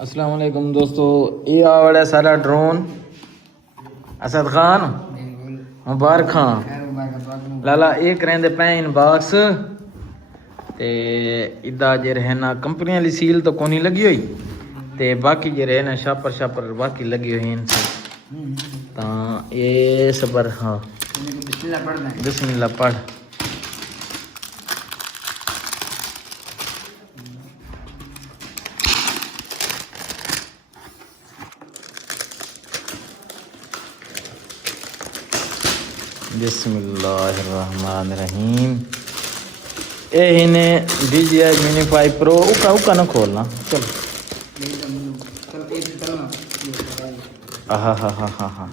अस्सलाम वालेकुम दोस्तों, ये आ वाला सारा ड्रोन असद खान मुबारक खान लाला ये करेंदे पे इनबॉक्स ते इदा जे रहना कंपनी वाली सील तो कोनी लगी हुई ते बाकी जे रहना शापर शापर बाकी लगी हुई इनसे ता ये सबर। हाँ बिस्मिल्लाह पढ़। बिस्मिल्लाहिर्रहमानिर्रहीम। ए इन्हें DJI Mini 5 Pro उका ना खोलना चल। हाँ हाँ हाँ हाँ हाँ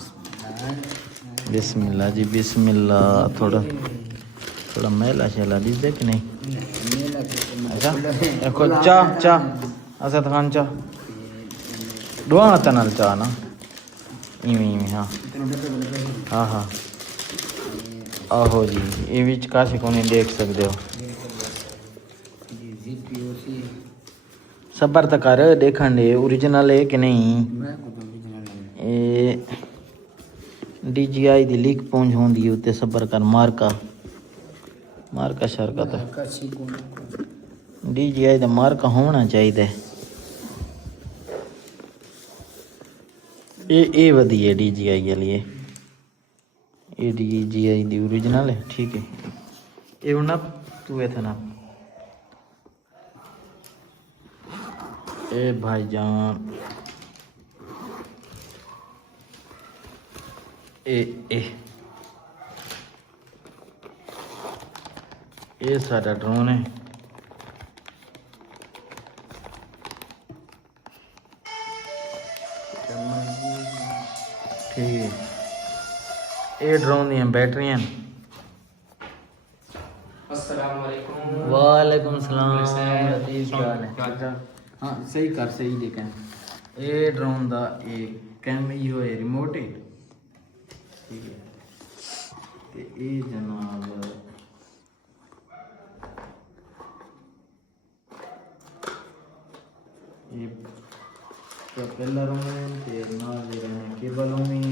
बिस्मिल्लाह जी बिस्मिल्लाह। थोड़ा थोड़ा मैला शैला दिस दे कि नहीं? अच्छा देखो चा असद खान चा दुआ तनल चा ना इवें हाँ हाँ हाँ आहो जी ये विच काशी को नहीं देख सकते हो। सबर तक कर देखन दे ओरिजिनल है कि नहीं। ये DJI दी लीक पहुंच होंदी उत्ते सबर कर मार्का शरका तो DJI दा मार्का होना चाहिए। ये वधिया DJI के लिए ये DJI दी ओरिजिनल है ठीक है। ये ना तू है था ना ए भाईजान ये सारा ड्रोन है। ठीक है ये ड्रोन दी बैटरियां। अस्सलाम वालेकुम। वालेकुम सलाम। हाँ सही कर सही देखें। ये ड्रोन दा एक कैमियो है रिमोट है ठीक है। ते ये जनाब ये प्रोपेलर में ते नाल दे रहे हैं केबलों में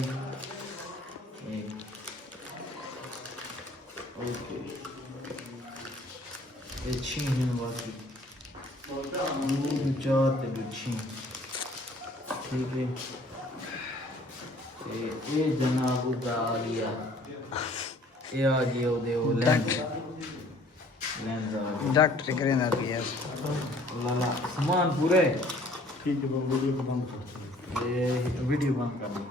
ओके। ये छीन बाकी चाहते दुछी ठीक है। ये जनाब उदा आ गया ये आ गया दे वो लेंस डॉक्टर करें ना भी यार लाला सामान पूरे ठीक है। वीडियो बंद कर ये वीडियो बंद कर दो।